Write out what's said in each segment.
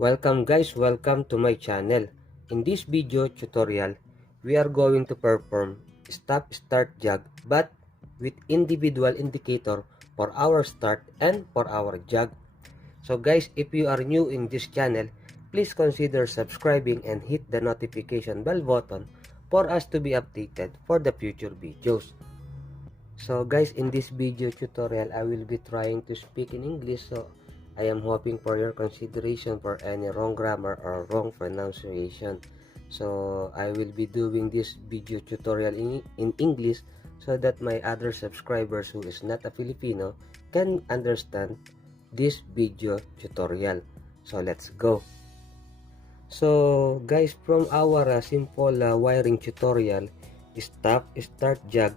Welcome guys, welcome to my channel. In this video tutorial, we are going to perform stop start jog but with individual indicator for our start and for our jog. So guys, if you are new in this channel, please consider subscribing and hit the notification bell button for us to be updated for the future videos. So guys, in this video tutorial, I will be trying to speak in English, so I am hoping for your consideration for any wrong grammar or wrong pronunciation. So I will be doing this video tutorial in English so that my other subscribers who is not a Filipino can understand this video tutorial. So let's go. So guys, from our simple wiring tutorial, stop, start, jog.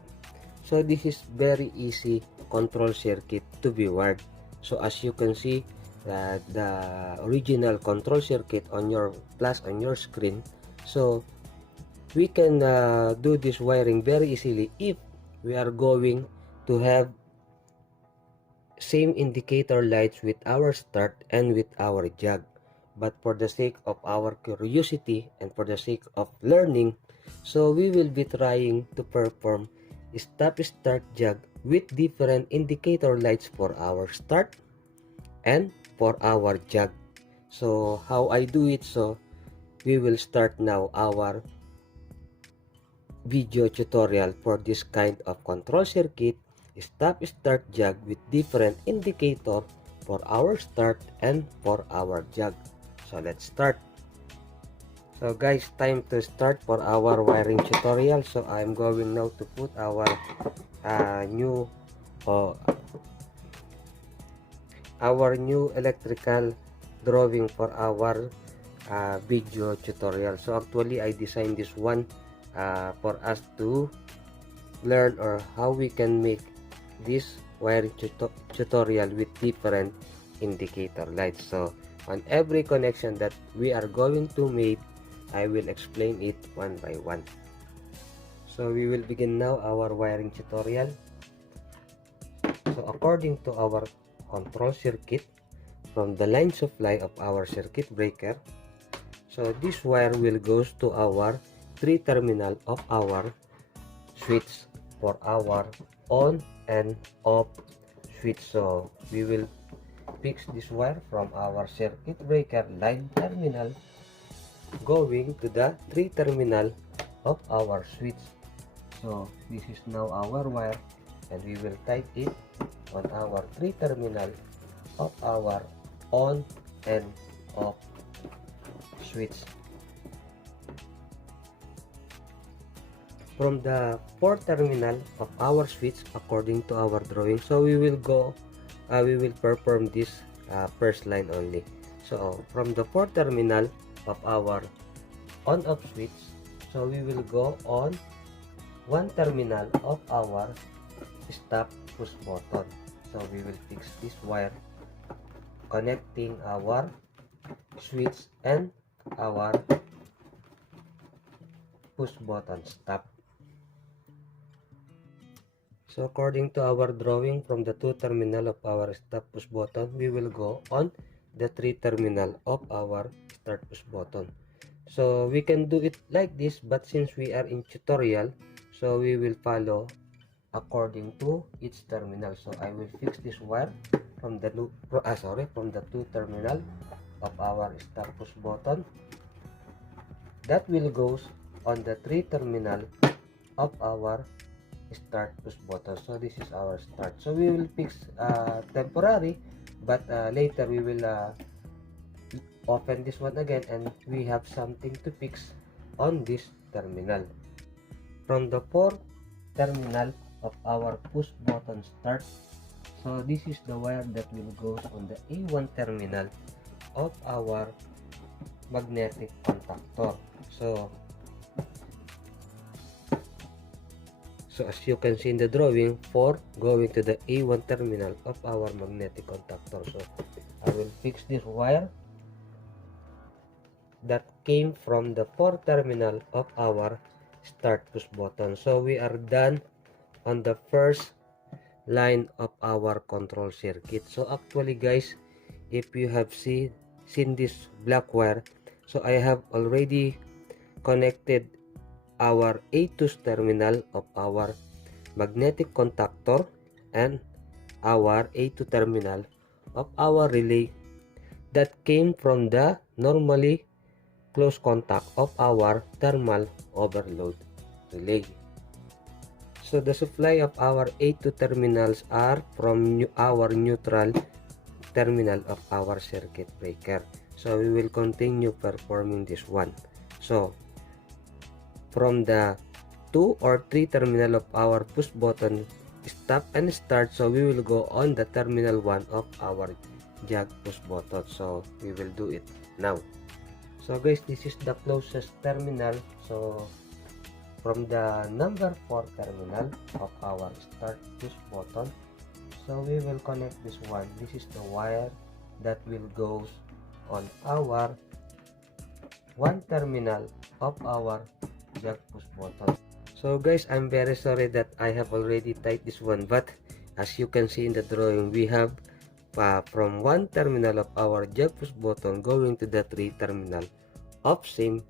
So this is very easy control circuit to be wired. So as you can see, the original control circuit on your screen. So we can do this wiring very easily if we are going to have same indicator lights with our start and with our jog. But for the sake of our curiosity and for the sake of learning, so we will be trying to perform stop start jog with different indicator lights for our start and for our jog. So how I do it, so we will start now our video tutorial for this kind of control circuit stop start jog with different indicator for our start and for our jog. So let's start. So guys, time to start for our wiring tutorial. So I'm going now to put our new electrical drawing for our video tutorial. So actually I designed this one for us to learn or how we can make this wiring tutorial with different indicator lights. So on every connection that we are going to make, I will explain it one by one. So we will begin now our wiring tutorial. So according to our control circuit, from the line supply of our circuit breaker, so this wire will goes to our 3 terminal of our switch for our on and off switch. So we will fix this wire from our circuit breaker line terminal going to the 3 terminal of our switch. So this is now our wire and we will type it on our 3 terminal of our on and off switch. From the 4 terminal of our switch according to our drawing, so we will perform this first line only. So from the 4 terminal of our on-off switch, so we will go on 1 terminal of our stop push button. So we will fix this wire connecting our switch and our push button stop. So according to our drawing, from the 2 terminal of our stop push button, we will go on the 3 terminal of our start push button. So we can do it like this, but since we are in tutorial, so we will follow according to each terminal. So I will fix this wire from the 2 terminal of our stop push button that will goes on the 3 terminal of our start push button. So this is our start. So we will fix temporary, but later we will open this one again and we have something to fix on this terminal. From the 4 terminal of our push button start, so this is the wire that will go on the A1 terminal of our magnetic contactor. So as you can see in the drawing, 4 going to the A1 terminal of our magnetic contactor. So I will fix this wire that came from the 4 terminal of our start push button. So we are done on the first line of our control circuit. So actually guys, if you have seen seen this black wire. So I have already connected our A2 terminal of our magnetic contactor and our A2 terminal of our relay that came from the normally close contact of our thermal overload relay. So the supply of our A2 terminals are from our neutral terminal of our circuit breaker. So we will continue performing this one. So from the 2 or 3 terminal of our push button stop and start, so we will go on the terminal 1 of our jog push button. So we will do it now. So guys, this is the closest terminal. So from the number 4 terminal of our start push button, so we will connect this one. This is the wire that will go on our 1 terminal of our jog push button. So guys, I'm very sorry that I have already typed this one, but as you can see in the drawing, we have from 1 terminal of our jog push button going to the 3 terminal of same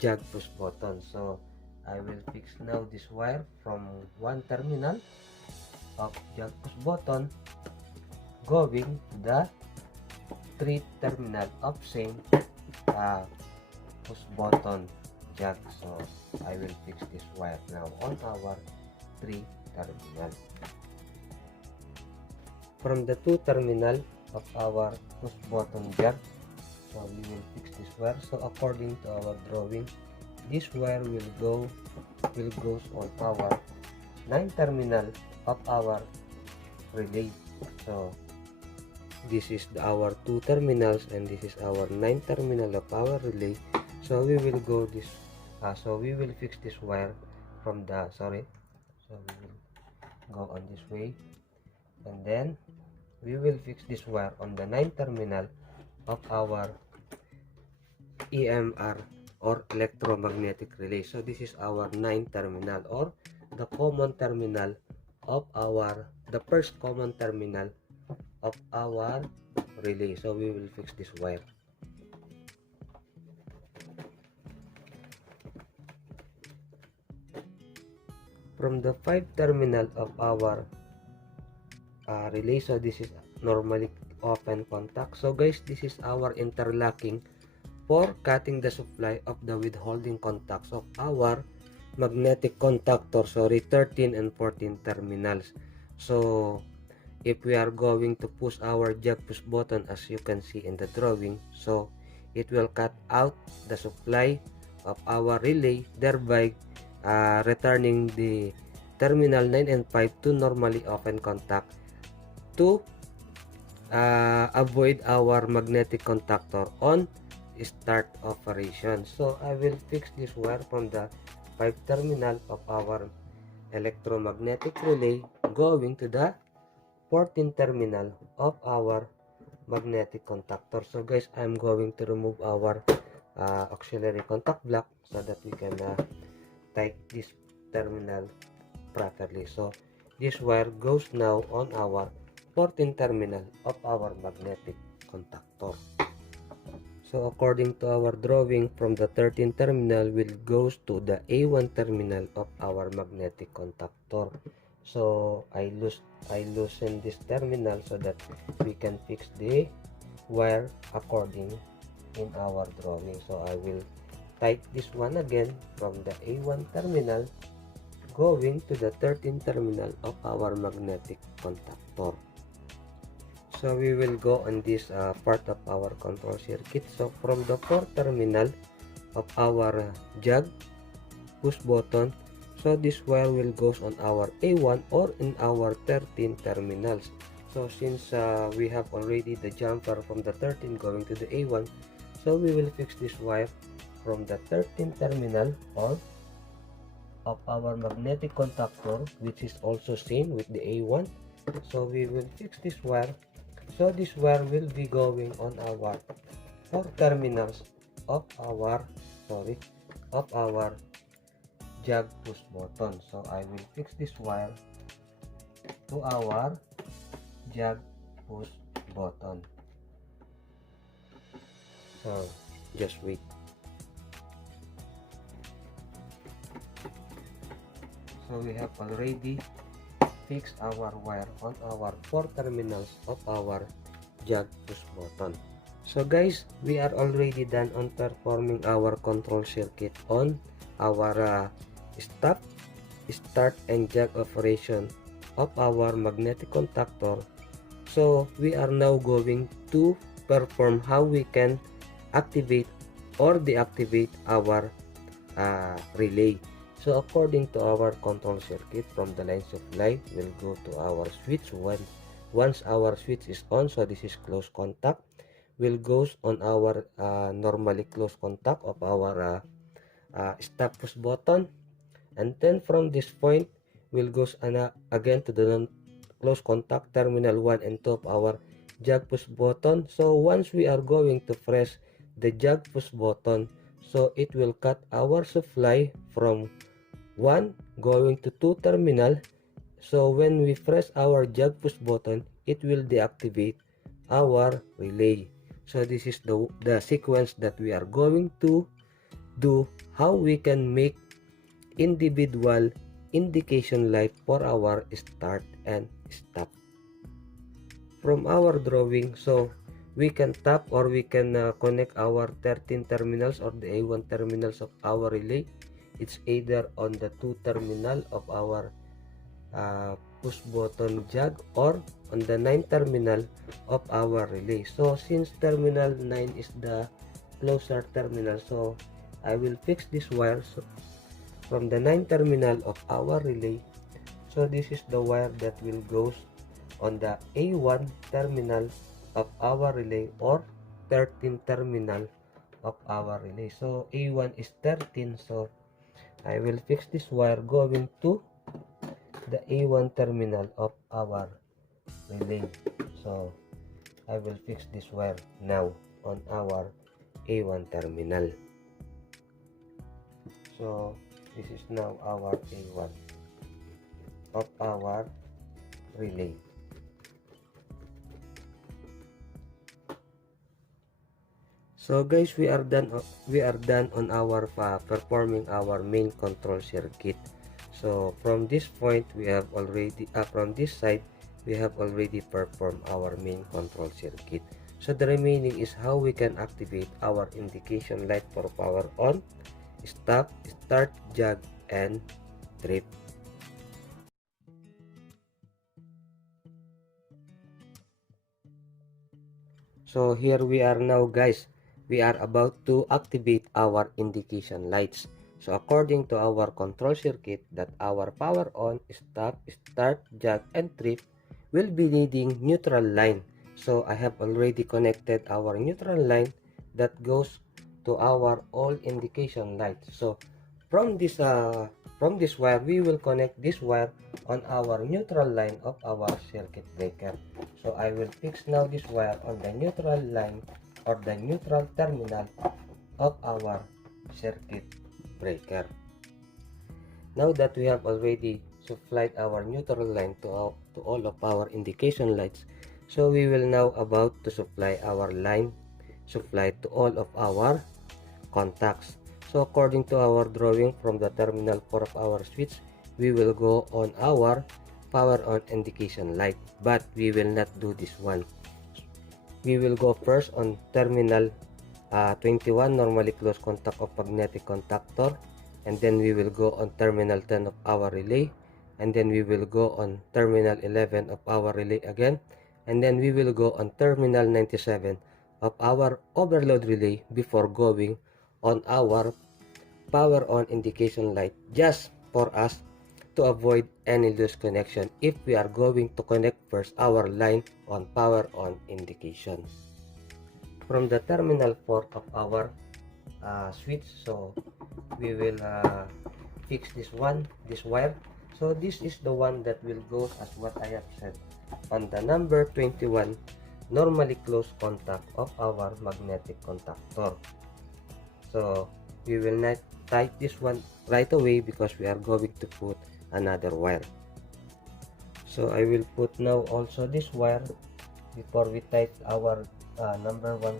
jog push button. So I will fix now this wire from 1 terminal of jog push button going to the 3 terminal of same push button jog. So I will fix this wire now on our 3 terminal. From the 2 terminal of our push button jog, so we will fix this wire. So according to our drawing, this wire will goes on our 9 terminal of our relay. So this is our 2 terminals and this is our 9 terminal of our relay. So we will go this so we will fix this wire from the so we will go on this way, and then we will fix this wire on the 9 terminal of our EMR or electromagnetic relay. So this is our 9 terminal or the common terminal of the first common terminal of our relay. So we will fix this wire. From the 5 terminal of our relay, so this is normally open contact. So guys, this is our interlocking for cutting the supply of the withholding contacts of our magnetic contactor, sorry, 13 and 14 terminals. So if we are going to push our jog push button, as you can see in the drawing, so it will cut out the supply of our relay, thereby returning the terminal 9 and 5 to normally open contact to avoid our magnetic contactor on start operation. So I will fix this wire from the 5 terminal of our electromagnetic relay going to the 14 terminal of our magnetic contactor. So guys, I'm going to remove our auxiliary contact block so that we can tight this terminal properly. So this wire goes now on our 14 terminal of our magnetic contactor. So according to our drawing, from the 13 terminal will goes to the A1 terminal of our magnetic contactor. So I loosen this terminal so that we can fix the wire according in our drawing. So I will tight this one again from the A1 terminal going to the 13 terminal of our magnetic contactor. So we will go on this part of our control circuit. So from the 4 terminal of our jog push button, so this wire will goes on our A1 or in our 13 terminals. So since we have already the jumper from the 13 going to the A1, so we will fix this wire from the 13 terminal or of our magnetic contactor, which is also same with the A1. So we will fix this wire. So this wire will be going on our 4 terminals of our jog push button. So I will fix this wire to our jog push button. Just wait. So we have already fixed our wire on our 4 terminals of our jog push button. So guys, we are already done on performing our control circuit on our stop, start, and jog operation of our magnetic contactor. So we are now going to perform how we can activate or deactivate our relay. So according to our control circuit, from the line supply, we'll go to our switch. Once our switch is on, so this is close contact, will goes on our normally close contact of our stop push button, and then from this point we'll goes again to the close contact terminal 1 and 2 of our jog push button. So once we are going to press the jog push button, so it will cut our supply from 1 going to 2 terminal. So when we press our jog push button, it will deactivate our relay. So this is the sequence that we are going to do, how we can make individual indication light for our start and stop. From our drawing, so we can tap or we can connect our 13 terminals or the A1 terminals of our relay. It's either on the 2 terminal of our push button jog or on the 9 terminal of our relay. So since terminal 9 is the closer terminal, so I will fix this wire from the 9 terminal of our relay. So this is the wire that will goes on the A1 terminal of our relay or 13 terminal of our relay. So A1 is 13, so I will fix this wire going to the A1 terminal of our relay. So I will fix this wire now on our A1 terminal. So this is now our A1 of our relay. So guys, we are done on our performing our main control circuit. So from this point we have already from this side we have already performed our main control circuit. So the remaining is how we can activate our indication light for power on, stop, start, jog, and trip. So here we are now guys. We are about to activate our indication lights. So according to our control circuit, that our power on, stop, start, jog, and trip will be needing neutral line. So I have already connected our neutral line that goes to our all indication lights. So from this wire, we will connect this wire on our neutral line of our circuit breaker. So I will fix now this wire on the neutral line or the neutral terminal of our circuit breaker. Now that we have already supplied our neutral line to all of our indication lights, so we will now about to supply our line supply to all of our contacts. So according to our drawing, from the terminal 4 of our switch, we will go on our power on indication light, but we will not do this one. We will go first on terminal 21, normally close contact of magnetic contactor, and then we will go on terminal 10 of our relay, and then we will go on terminal 11 of our relay again, and then we will go on terminal 97 of our overload relay before going on our power on indication light, just for us to avoid any loose connection if we are going to connect first our line on power on indication. From the terminal 4 of our switch, so we will fix this wire. So this is the one that will go as what I have said on the number 21 normally close contact of our magnetic contactor. So we will not type this one right away because we are going to put another wire. So I will put now also this wire before we type our number 1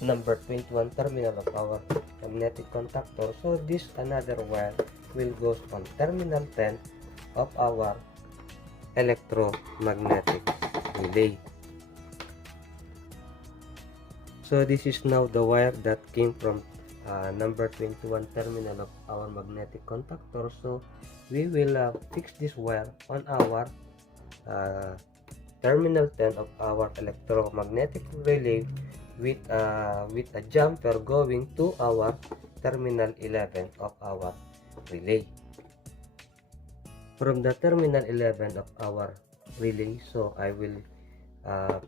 number 21 terminal of our magnetic contactor. So this another wire will goes on terminal 10 of our electromagnetic relay. So this is now the wire that came from number 21 terminal of our magnetic contactor. So we will fix this wire on our terminal 10 of our electromagnetic relay with a jumper going to our terminal 11 of our relay. From the terminal 11 of our relay, so I will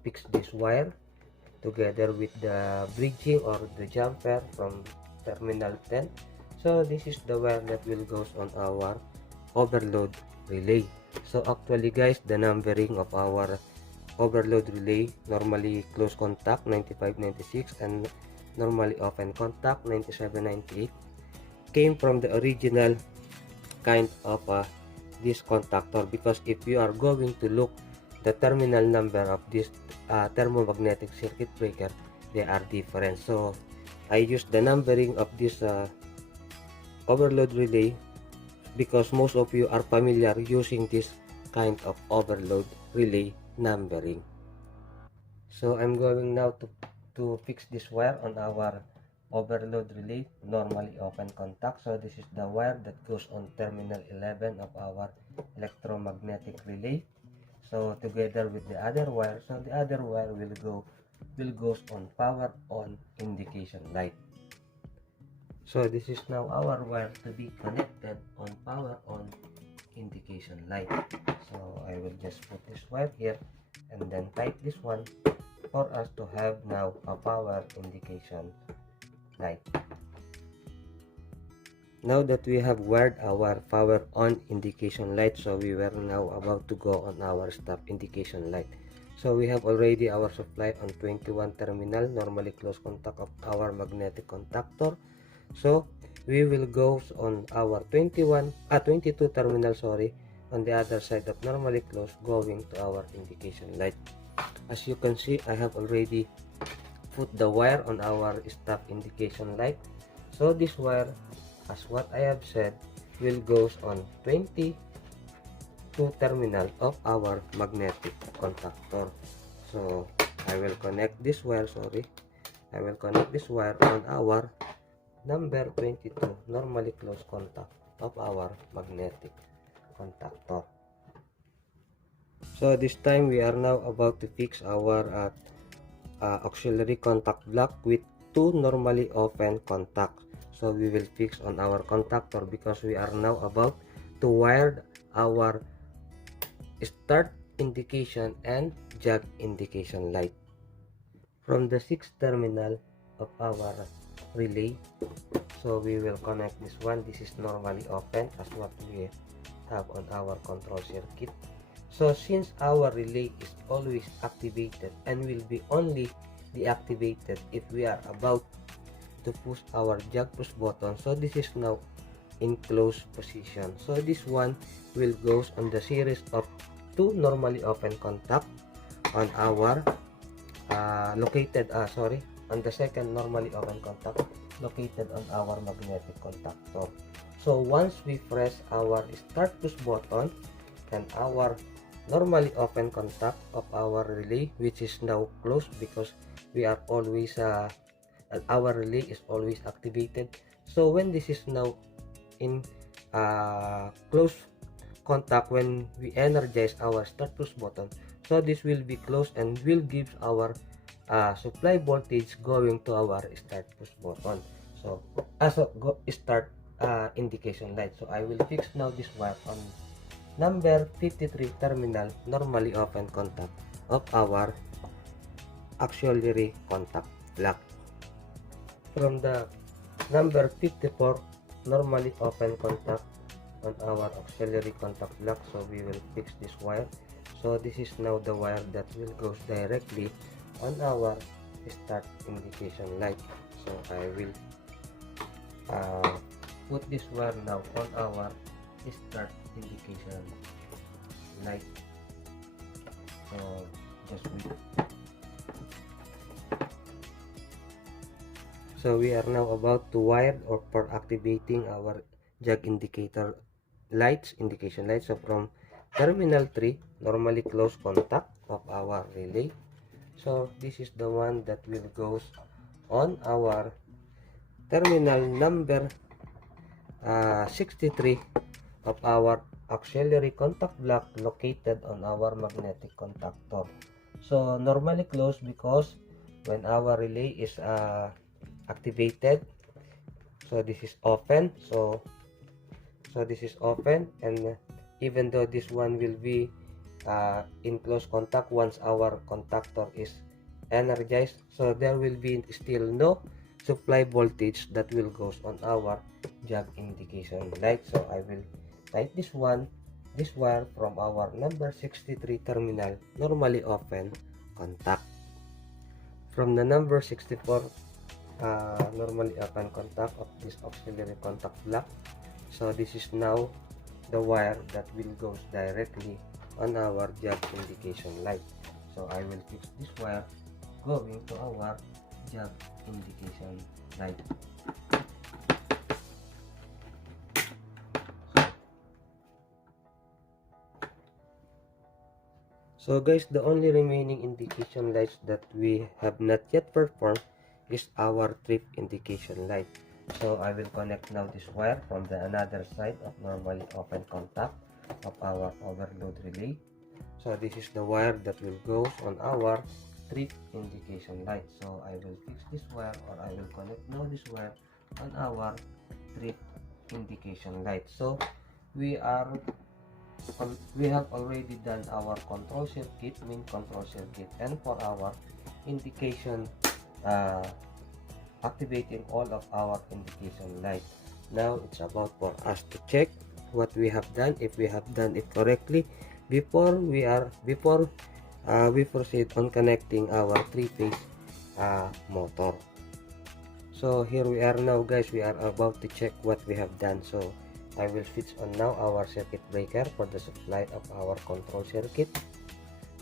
fix this wire together with the bridging or the jumper from terminal 10. So this is the wire that will goes on our overload relay. So actually guys, the numbering of our overload relay, normally close contact 9596 and normally open contact 9798, came from the original kind of this contactor, because if you are going to look the terminal number of this thermomagnetic circuit breaker, they are different. So I use the numbering of this overload relay because most of you are familiar using this kind of overload relay numbering. So I'm going now to fix this wire on our overload relay, normally open contact. So this is the wire that goes on terminal 11 of our electromagnetic relay. So together with the other wire, so the other wire will goes on power on indication light. So this is now our wire to be connected on power on indication light. So I will just put this wire here and then type this one for us to have now a power indication light. Now that we have wired our power on indication light, so we were now about to go on our stop indication light. So we have already our supply on 21 terminal, normally close contact of our magnetic contactor. So we will go on our 22 terminal, sorry, on the other side of normally close, going to our indication light. As you can see, I have already put the wire on our stop indication light. So this wire, as what I have said, will goes on 22 terminal of our magnetic contactor. So I will connect this wire, I will connect this wire on our number 22 normally close contact of our magnetic contactor. So this time we are now about to fix our auxiliary contact block with two normally open contacts. So we will fix on our contactor because we are now about to wire our start indication and jog indication light. From the 6th terminal of our relay, so we will connect this one. This is normally open as what we have on our control circuit. So since our relay is always activated and will be only deactivated if we are about to push our jog push button, so this is now in closed position. So this one will goes on the series of two normally open contact on our on the second normally open contact located on our magnetic contactor. So once we press our start push button, and our normally open contact of our relay, which is now closed because we are always our relay is always activated. So when this is now in close contact, when we energize our start push button, so this will be closed and will give our supply voltage going to our start push button. So as a start indication light. So I will fix now this wire on number 53 terminal normally open contact of our auxiliary contact block. From the number 54 normally open contact on our auxiliary contact block, so we will fix this wire. So this is now the wire that will goes directly on our start indication light. So I will put this wire now on our start indication light. So just wait. So we are now about to wire or for activating our jog indicator lights, indication lights. So from terminal 3, normally close contact of our relay. So this is the one that will goes on our terminal number 63 of our auxiliary contact block located on our magnetic contactor. So normally closed because when our relay is activated, so this is open. So this is open, and even though this one will be in close contact once our contactor is energized, so there will be still no supply voltage that will goes on our jog indication light. So I will type this wire from our number 63 terminal normally open contact from the number 64 normally open contact of this auxiliary contact block. So this is now the wire that will goes directly on our jog indication light. So I will fix this wire going to our jog indication light. So guys, the only remaining indication lights that we have not yet performed is our trip indication light. So I will connect now this wire from the another side of normally open contact of our overload relay. So this is the wire that will go on our trip indication light. So I will fix this wire, or I will connect now this wire on our trip indication light. So we have already done our control circuit, main control circuit, and for our indication activating all of our indication light. Now it's about for us to check what we have done, if we have done it correctly before we proceed on connecting our three-phase motor. So here we are now guys, we are about to check what we have done. So I will switch on now our circuit breaker for the supply of our control circuit.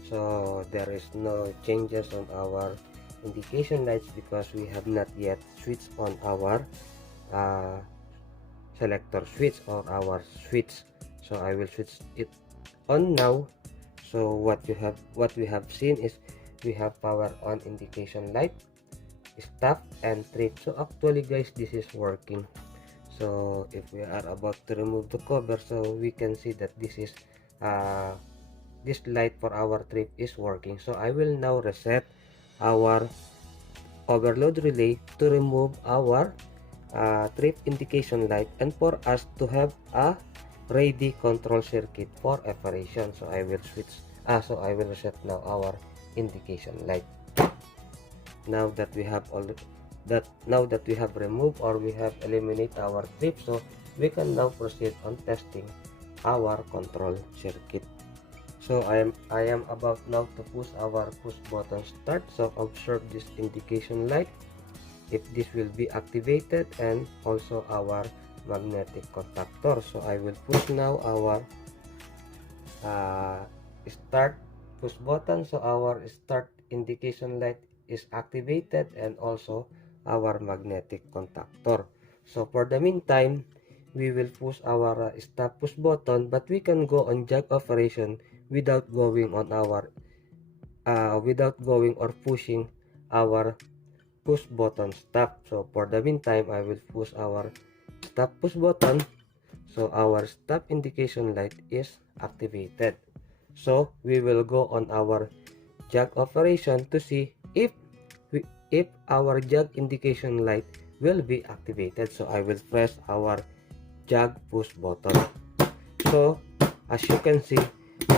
So there is no changes on our indication lights because we have not yet switched on our selector switch or our switch. So I will switch it on now. So what we have seen is we have power on indication light, stop, and trip. So actually guys, this is working. So if we are about to remove the cover, so we can see that this is this light for our trip is working. So I will now reset our overload relay to remove our trip indication light and for us to have a ready control circuit for operation. So I will reset now our indication light. Now that we have removed or we have eliminated our trip, so we can now proceed on testing our control circuit. So I am about now to push our push button start. So observe this indication light, if this will be activated, and also our magnetic contactor. So I will push now our start push button. So our start indication light is activated, and also our magnetic contactor. So for the meantime, we will push our stop push button, but we can go on jog operation without going on our or pushing our push button stop. So for the meantime, I will push our stop push button. So our stop indication light is activated. So we will go on our jog operation to see if our jog indication light will be activated. So I will press our jog push button. So as you can see,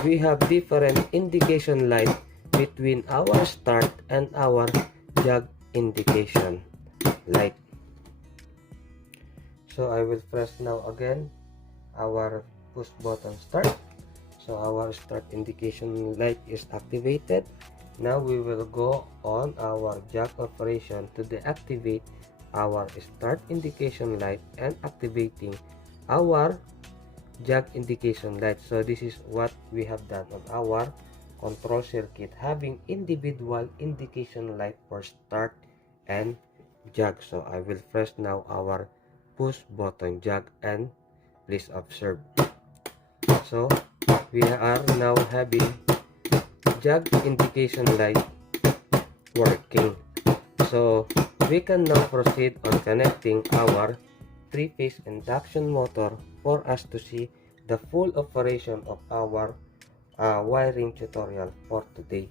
we have different indication light between our start and our jog indication light. So I will press now again our push button start. So our start indication light is activated. Now we will go on our jog operation to deactivate our start indication light and activating our jog indication light. So this is what we have done on our control circuit, having individual indication light for start and jug. So I will press now our push button jug, and please observe. So we are now having jug indication light working. So we can now proceed on connecting our 3-phase induction motor for us to see the full operation of our wiring tutorial for today.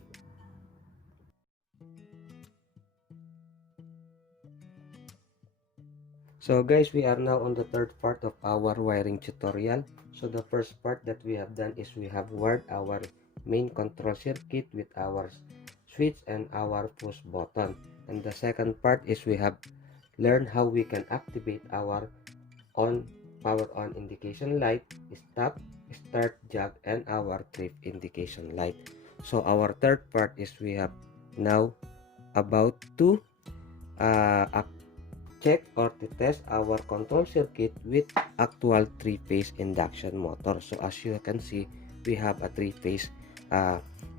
So guys, we are now on the third part of our wiring tutorial. So the first part that we have done is we have wired our main control circuit with our switch and our push button. And the second part is we have learned how we can activate our power on indication light, stop, start jug, and our trip indication light. So our third part is we have now about to check or to test our control circuit with actual 3-phase induction motor. So as you can see, we have a 3-phase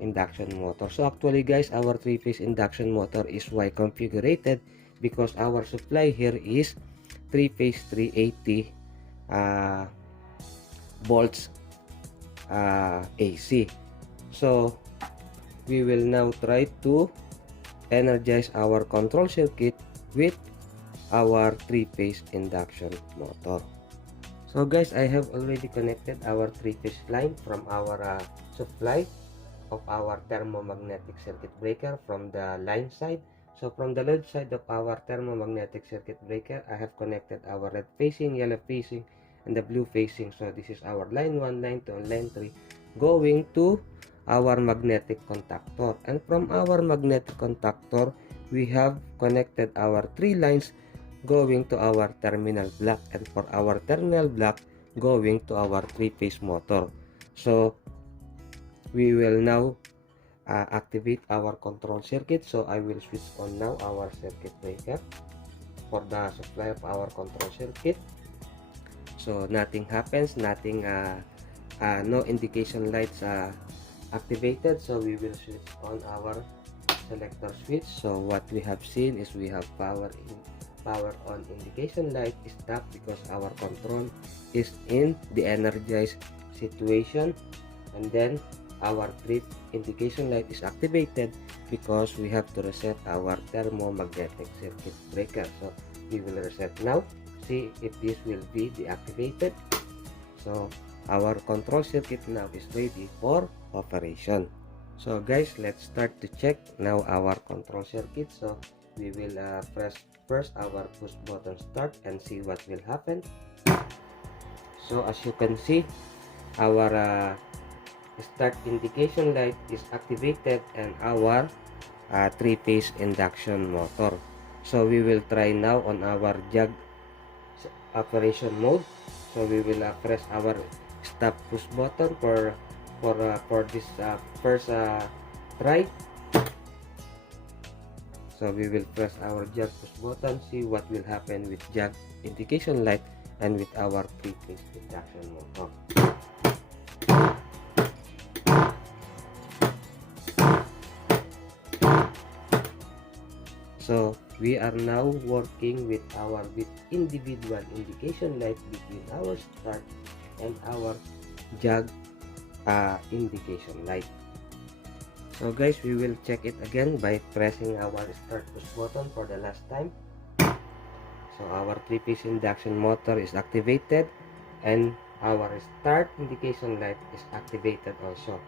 induction motor. So actually guys, our 3-phase induction motor is Y configurated because our supply here is 3-phase 380 volts AC. So we will now try to energize our control circuit with our 3-phase induction motor. So guys, I have already connected our 3-phase line from our supply of our thermomagnetic circuit breaker from the line side. So from the load side of our thermomagnetic circuit breaker, I have connected our red facing, yellow facing, and the blue facing. So this is our line 1, line 2, and line 3 going to our magnetic contactor. And from our magnetic contactor, we have connected our 3 lines going to our terminal block, and for our terminal block going to our 3-phase motor. So we will now activate our control circuit. So I will switch on now our circuit breaker for the supply of our control circuit. So nothing happens, nothing no indication lights activated. So we will switch on our selector switch. So what we have seen is we have power on indication light is stopped because our control is in the energized situation, and then our trip indication light is activated because we have to reset our thermomagnetic circuit breaker. So we will reset now, see if this will be deactivated. So our control circuit now is ready for operation. So guys, let's start to check now our control circuit. So we will press first our push button start and see what will happen. So as you can see, our start indication light is activated and our 3-phase induction motor. So we will try now on our jug operation mode. So we will press our stop push button for this first try. So we will press our jug push button, see what will happen with jug indication light and with our 3-phase induction motor. So we are now working with individual indication light between our start and our jug indication light. So guys, we will check it again by pressing our start push button for the last time. So our 3-phase induction motor is activated and our start indication light is activated also.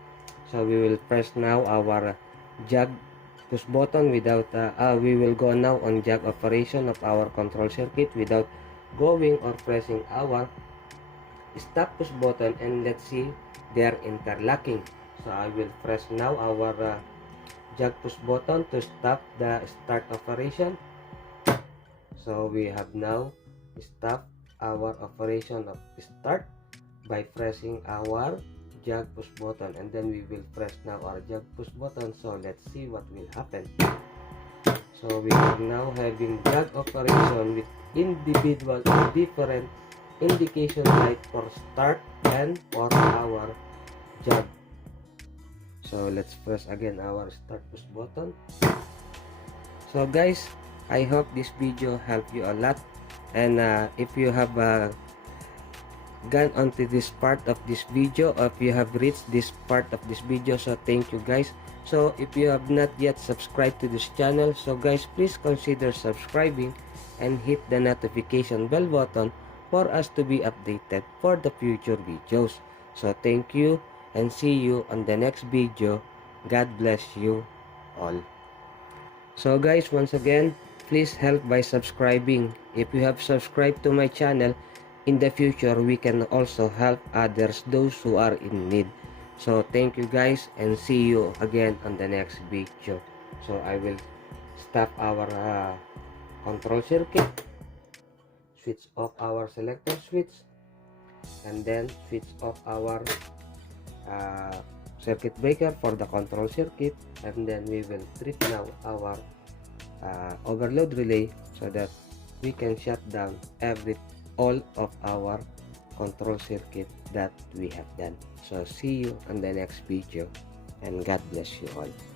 So we will press now our jug push button without we will go now on jug operation of our control circuit without going or pressing our stop push button, and let's see they are interlocking. So I will press now our jug push button to stop the start operation. So we have now stopped our operation of start by pressing our jug push button, and then we will press now our jug push button. So let's see what will happen. So we are now having jug operation with individual or different indication light for start and for our jug. So let's press again our start push button. So guys, I hope this video helped you a lot, and if you have gone onto this part of this video, or if you have reached this part of this video, so thank you guys. So if you have not yet subscribed to this channel, so guys, please consider subscribing and hit the notification bell button for us to be updated for the future videos. So thank you and see you on the next video. God bless you all. So guys, once again, please help by subscribing. If you have subscribed to my channel, in the future we can also help others, those who are in need. So thank you guys, and see you again on the next video. So I will stop our control circuit, switch off our selector switch, and then switch off our circuit breaker for the control circuit, and then we will trip now our overload relay so that we can shut down all of our control circuit that we have done. So see you on the next video, and God bless you all.